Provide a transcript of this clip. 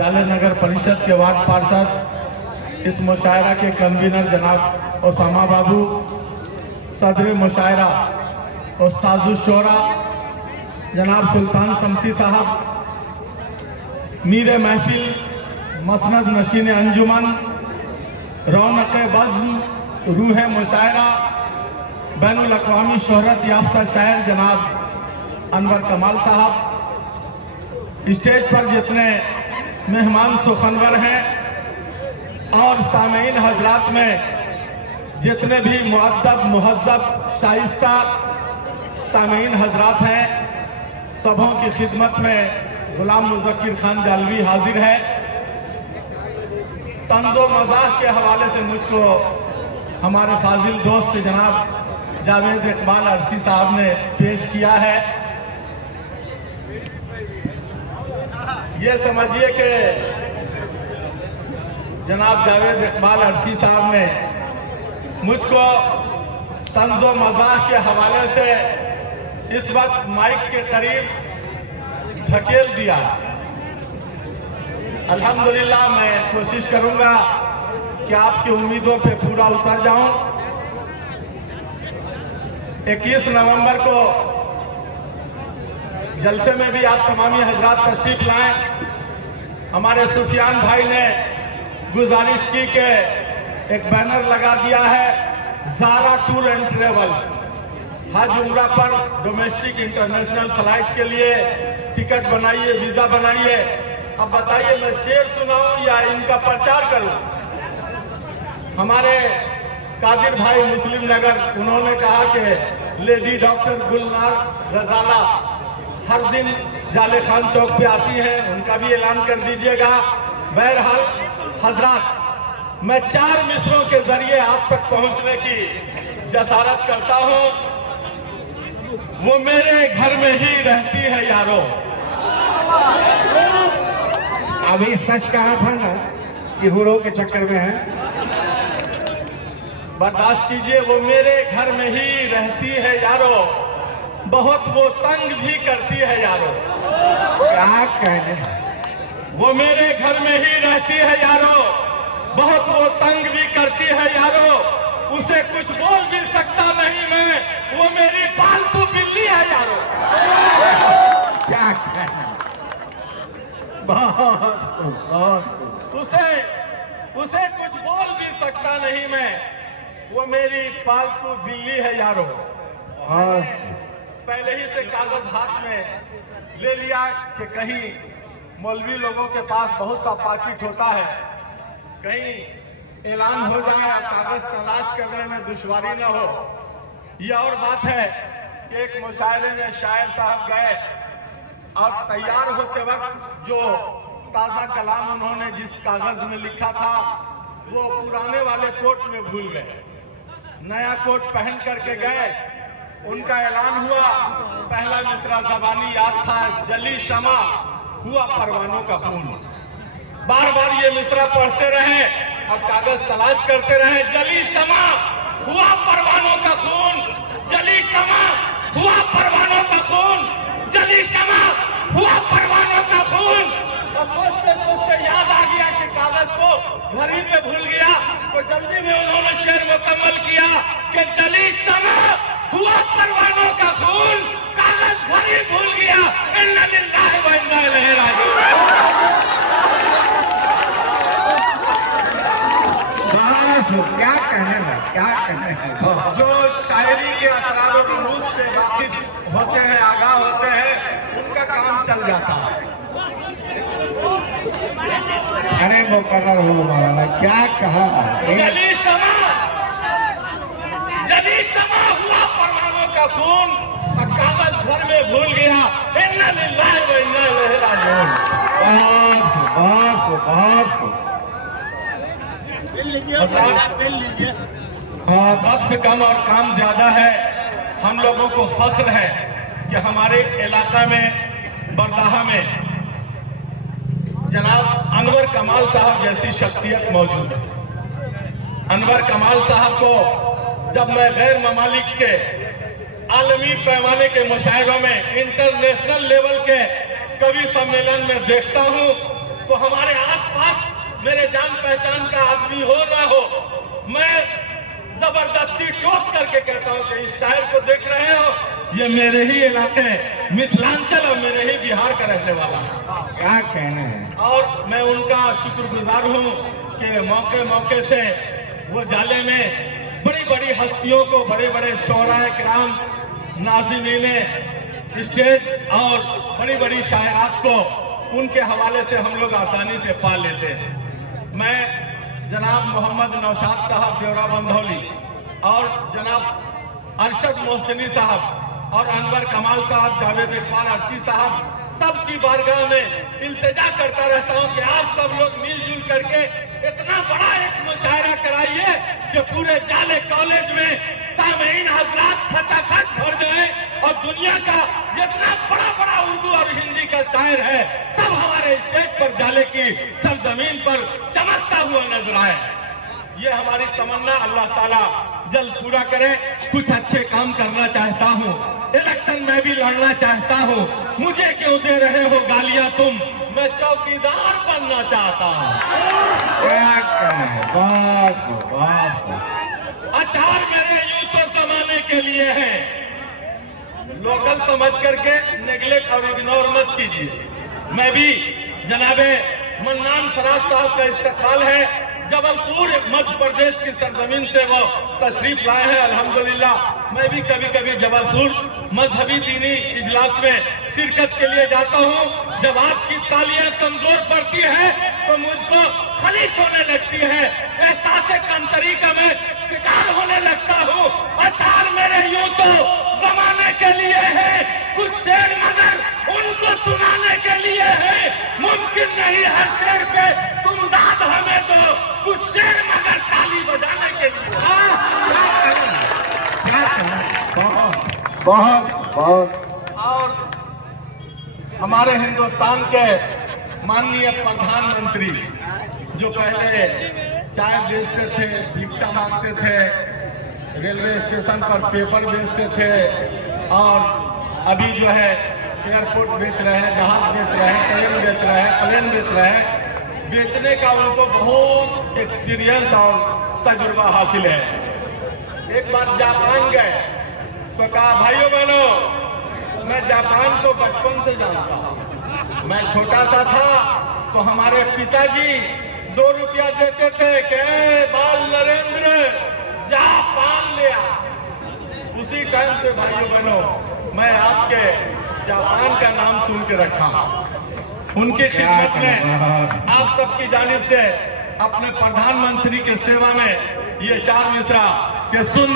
जाले नगर परिषद के वार्ड पार्षद, इस मुशायरा के कन्वीनर जनाब ओसामा बाबू, सदर मुशायरा उस्ताजुल शोरा जनाब सुल्तान शमसी साहब, मीर महफिल मसनद नशीन अंजुमन, रौनक बज़्म रूह मुशायरा, बैनुल अक़वामी शोहरत याफ्ता शायर जनाब अनवर कमाल साहब, स्टेज पर जितने मेहमान सुखनवर हैं और सामीन हजरात में जितने भी मुअद्दब मुहज़्ज़ब शाइस्ता सामीन हजरात हैं, सबों की खिदमत में गुलाम मुज़क्किर खान जालवी हाजिर है। तंज़ो मज़ाह के हवाले से मुझको हमारे फाजिल दोस्त जनाब जावेद इकबाल अरसी साहब ने पेश किया है। ये समझिए कि जनाब जावेद इकबाल अरसी साहब ने मुझको तंज़ो मज़ाह के हवाले से इस वक्त माइक के करीब धकेल दिया। अल्हम्दुलिल्लाह मैं कोशिश करूंगा कि आपकी उम्मीदों पे पूरा उतर जाऊं। 21 नवंबर को जलसे में भी आप तमामी हजरात तशरीफ लाएं। हमारे सुफियान भाई ने गुजारिश की कि एक बैनर लगा दिया है, ज़ारा टूर एंड ट्रेवल्स, हज उम्रा पर डोमेस्टिक इंटरनेशनल फ्लाइट के लिए टिकट बनाइए, वीज़ा बनाइए। अब बताइए मैं शेर सुनाऊं या इनका प्रचार करूं? हमारे कादिर भाई मुस्लिम नगर, उन्होंने कहा कि लेडी डॉक्टर गुलनार गजाला हर दिन जाले खान चौक पे आती हैं, उनका भी ऐलान कर दीजिएगा। बहरहाल हजरात, मैं 4 मिसरों के जरिए आप तक पहुंचने की जसारत करता हूं। वो मेरे घर में ही रहती है यारो। अभी सच कहा था ना कि हुरों के चक्कर में है। बर्दाश्त कीजिए, वो मेरे घर में ही रहती है यारो, बहुत वो तंग भी करती है यारो। क्या कहने, वो मेरे घर में ही रहती है यारो, बहुत वो तंग भी करती है यारो, उसे कुछ बोल भी सकता नहीं मैं, वो मेरी पालतू बिल्ली है यारो। क्या कहने, बहुत उसे कुछ बोल भी सकता नहीं मैं, वो मेरी पालतू बिल्ली है यारो। और पहले ही से कागज हाथ में ले लिया कि कहीं मौलवी लोगों के पास बहुत सा पाकिट होता है, कहीं ऐलान हो जाए, कागज तलाश करने में दुश्वारी न हो। यह और बात है कि एक मुशायरे में शायर साहब गए और तैयार होते वक्त जो ताज़ा कलाम उन्होंने जिस कागज में लिखा था वो पुराने वाले कोट में भूल गए, नया कोट पहन करके गए। उनका ऐलान हुआ, पहला मिसरा ज़बानी याद था, जली शमा हुआ परवानों का खून। बार बार ये मिसरा पढ़ते रहे और कागज तलाश करते रहे। जली शमा हुआ परवानों का खून, जली शमा हुआ परवानों का खून, जली शमा हुआ परवानों का खून। और सोचते सोचते याद आ गया कि कागज को घर ही में भूल गया, तो जल्दी में उन्होंने शेर मुकम्मल किया कि जली शमा हुआ परवानों का खून, कागज घर ही भूल गया, इन्ना लिल्लाहि व इन्ना इलैहि राजिऊन। क्या कहने है, क्या कहने है। जो शायरी के असरार और रूज से वाकिफ होते हैं, आगाह होते हैं, उनका काम चल जाता है। अरे मुकर्रर हो मौलाना, क्या कहा। जली शमा हुआ परवानों का खून और कागज घर में भूल गया, इन्ना लिल्लाहि व इन्ना इलैहि राजिऊन। वक्त कम और काम ज्यादा है। हम लोगों को फख्र है कि हमारे इलाका में बरदाहा में जनाब अनवर कमाल साहब जैसी शख्सियत मौजूद है। अनवर कमाल साहब को जब मैं गैर ममालिक के आलमी पैमाने के मुशायरों में, इंटरनेशनल लेवल के कवि सम्मेलन में देखता हूँ तो हमारे आसपास मेरे जान पहचान का आदमी हो ना हो, मैं जबरदस्ती टोक करके कहता हूं कि इस शायर को देख रहे हो, ये मेरे ही इलाके मिथिलांचल और मेरे ही बिहार का रहने वाला है। क्या कहना है। और मैं उनका शुक्रगुजार हूं कि मौके मौके से वो जाले में बड़ी बड़ी हस्तियों को, बड़े बड़े शोराए किराम, नाज़िमीने स्टेज और बड़ी बड़ी शायरात को उनके हवाले से हम लोग आसानी से पा लेते हैं। मैं जनाब मोहम्मद नौशाद साहब देवरा बंधौली और जनाब अरशद मोहसिनी साहब और अनवर कमाल साहब, जावेद इकबाल अर्शी साहब, सबकी बारगाह में इल्तिजा करता रहता हूं कि आप सब लोग मिलजुल करके इतना बड़ा एक मुशायरा कराइए कि पूरे जाले कॉलेज में सामीन हजरात खचाखच भर जाए और दुनिया का जितना बड़ा बड़ा उर्दू और हिंदी का शायर है सब हमारे स्टेज पर जाले की सरजमीन पर चमकता हुआ नजर आए। ये हमारी तमन्ना अल्लाह ताला जल्द पूरा करे। कुछ अच्छे काम करना चाहता हूँ, इलेक्शन में भी लड़ना चाहता हूँ, मुझे क्यों दे रहे हो गालियां तुम, मैं चौकीदार बनना चाहता हूँ। क्या कहना है। बहुत अशार मेरे यूं तो जमाने के लिए है, लोकल समझ करके नेग्लेक्ट और इग्नोर मत कीजिए। मैं भी जनाबे मन्नान फराज साहब का इस्तकबाल है, जबलपुर मध्य प्रदेश की सरजमीन से वो तशरीफ लाए हैं अल्हम्दुलिल्लाह। मैं भी कभी कभी जबलपुर मजहबी दीनी इजलास में शिरकत के लिए जाता हूँ। जब आपकी तालियां कमजोर पड़ती है तो मुझको खलीश होने लगती है, एहसास कमतरी का मैं शिकार होने लगता हूँ। अशार मेरे यूं तो जमाने के लिए है, कुछ शेर मगर उनको सुनाने के लिए है। मुमकिन नहीं हर शेर पे तुम दाद हमें दो, कुछ शेर मगर ताली बजाने के लिए। बहुत और हमारे हिंदुस्तान के माननीय प्रधानमंत्री जो पहले चाय बेचते थे, भिक्षा मांगते थे, रेलवे स्टेशन पर पेपर बेचते थे और अभी जो है एयरपोर्ट बेच रहे हैं, जहाज बेच रहे हैं, ट्रेन बेच रहे हैं, प्लेन बेच रहे हैं। बेचने का उनको बहुत एक्सपीरियंस और तजुर्बा हासिल है। एक बार जापान गए तो कहा भाइयों बहनों, मैं जापान को बचपन से जानता हूँ। मैं छोटा सा था तो हमारे पिताजी 2 रुपया देते थे कि बाल नरेंद्र जापान ले आ। उसी टाइम से भाइयों बहनों मैं आपके जापान का नाम सुन के रखा। उनकी खिदमत में आप सबकी जानिब से अपने प्रधानमंत्री के सेवा में ये 4 मिसरा के सुन